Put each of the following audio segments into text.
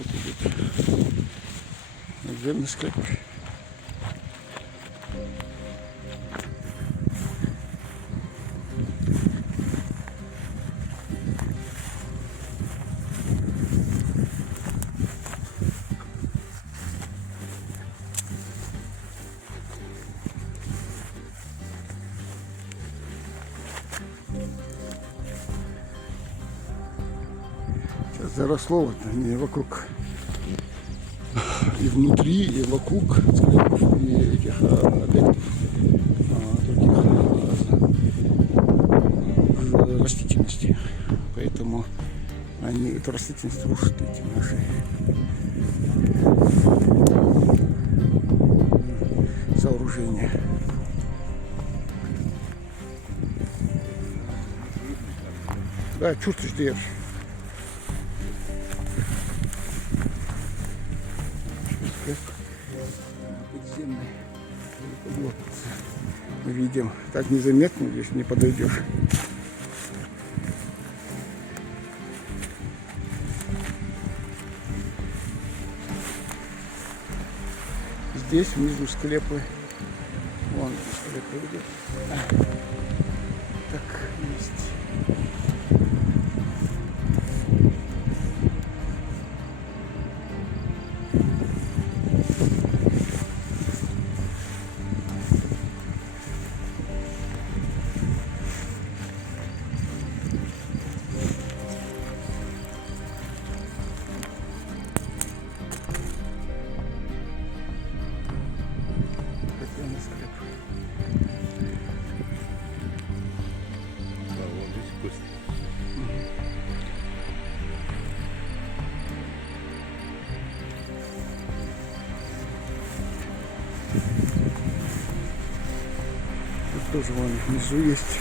Вот идет отдельный склеп. Сейчас заросло вот не вокруг, и внутри, и вокруг склепов, и этих объектов других растительности. Поэтому они эту растительность рушат, эти наши сооружения. Да, чувствуешь, держишь. Подземный. Вот. Мы видим, так незаметно, здесь не подойдешь. Здесь внизу склепы. Вон склепы идет. Так, есть. Тут тоже вон внизу есть.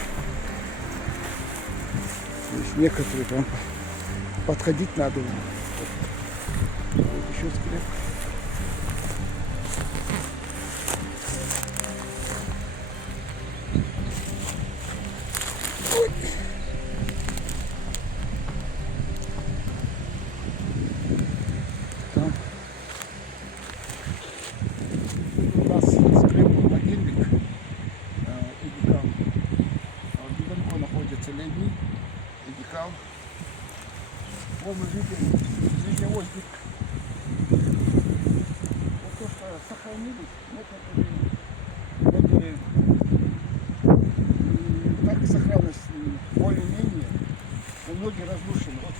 Здесь некоторые там подходить надо. Вот еще склеп. Ой. Там у нас склеп могильник. Недалеко находится Лебни, Эдикал. Вот мы видим Нижневольск. Вот то, что сохранились, некоторые так и сохранность более-менее, но многие разрушены. Вот.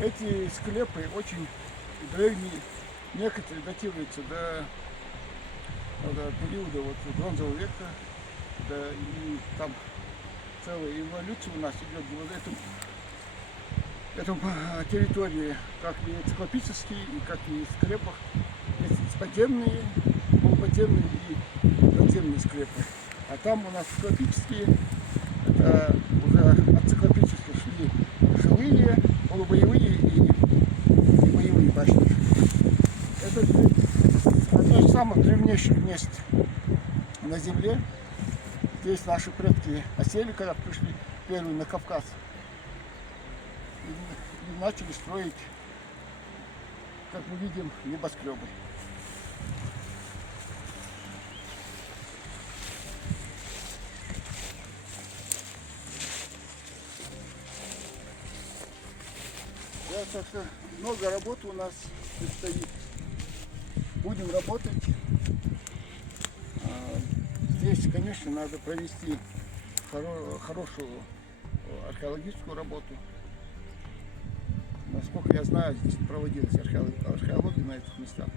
Эти склепы очень древние, некоторые датируются до периода вот, бронзового века, да, и там целая эволюция у нас идет в этом территории, как и циклопические, и как и в склепах. Есть подземные, полуподземные и подземные склепы. А там у нас циклопические, это уже от циклопических шли жилые, полубоевые и боевые башни. Это одно из самых древнейших мест на Земле. Здесь наши предки осели, когда пришли первые на Кавказ. И начали строить, как мы видим, небоскребы. Да, так что много работы у нас предстоит. Будем работать. Здесь, конечно, надо провести хорошую археологическую работу. Насколько я знаю, здесь проводилась археология на этих местах.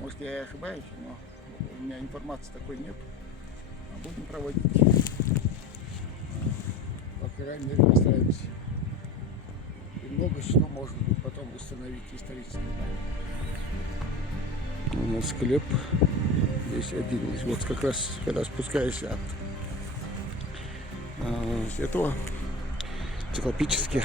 Может, я и ошибаюсь, но у меня информации такой нет. Будем проводить. По крайней мере, постараемся. И много что можно потом установить исторически. У нас склеп. Здесь один из. Вот как раз, когда спускаешься от этого циклопических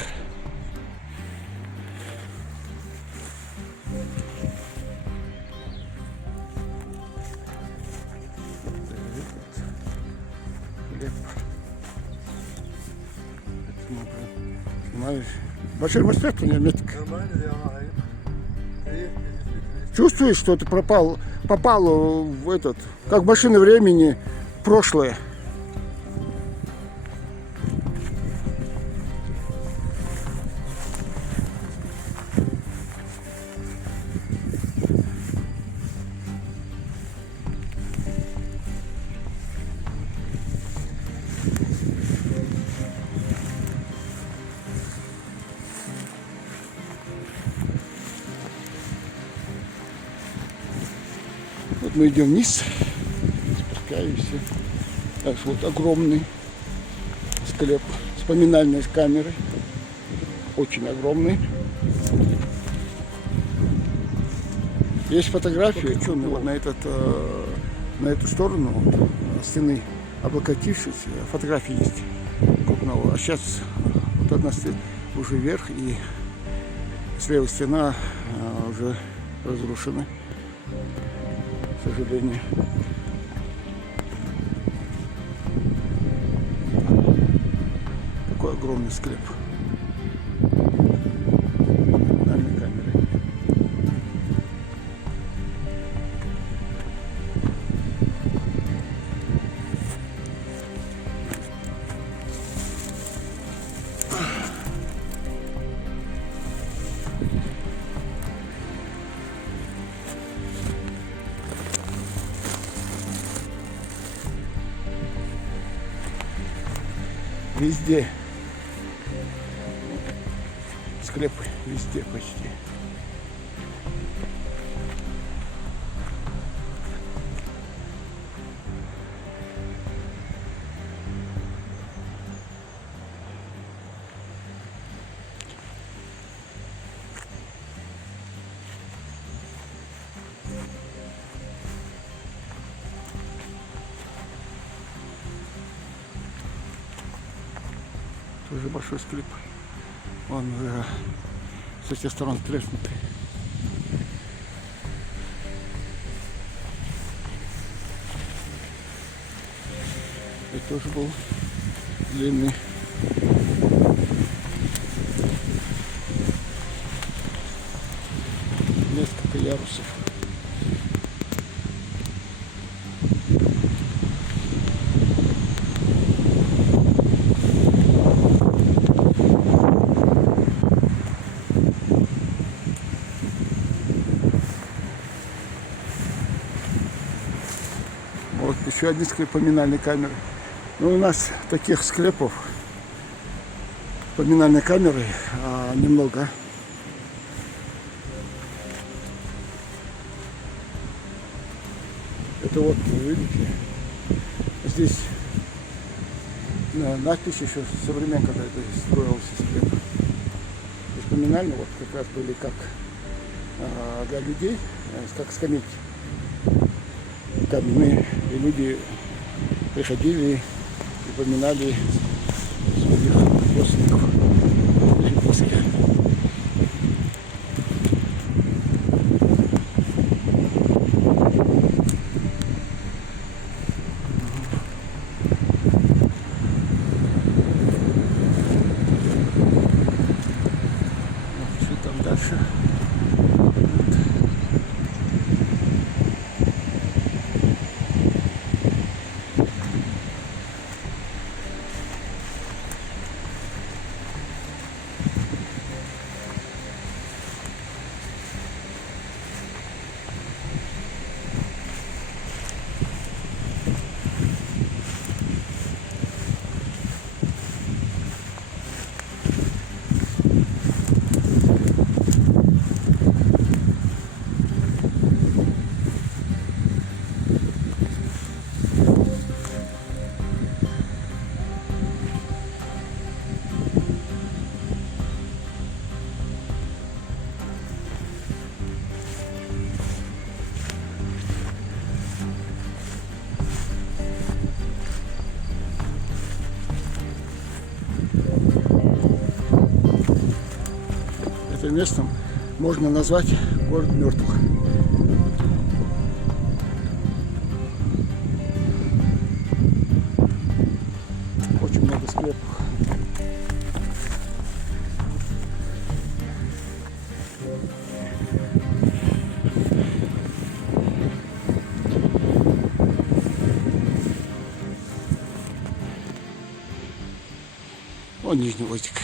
Ну, понимаешь? Большой респект, Метик. Нормально, да, Чувствуешь, что ты попал в этот, как машина времени, в прошлое? Вот мы идем вниз, спускаемся. Так, вот огромный склеп с поминальной камерой. Очень огромный. Есть фотографии, вот на эту сторону вот, стены, облокотившись, фотографии есть крупного. А сейчас вот одна стена уже вверх, и слева стена уже разрушена, к сожалению. Такой огромный склеп. Фотографией камерой. Везде склепы, везде почти. Тоже большой склеп. Он со всех сторон треснутый. Это тоже был длинный. Несколько ярусов. Вот еще один склеп поминальной камеры. Ну, у нас таких склепов поминальной камеры немного. Это вот, вы видите, здесь надпись еще со времен, когда это строился склеп. Здесь поминально вот как раз были как для людей, как скамейки каменные, и люди приходили и поминали своих родственников, близких. Что там дальше? Этим местом можно назвать город мертвых. Очень много склепов. Вот Нижний Озик.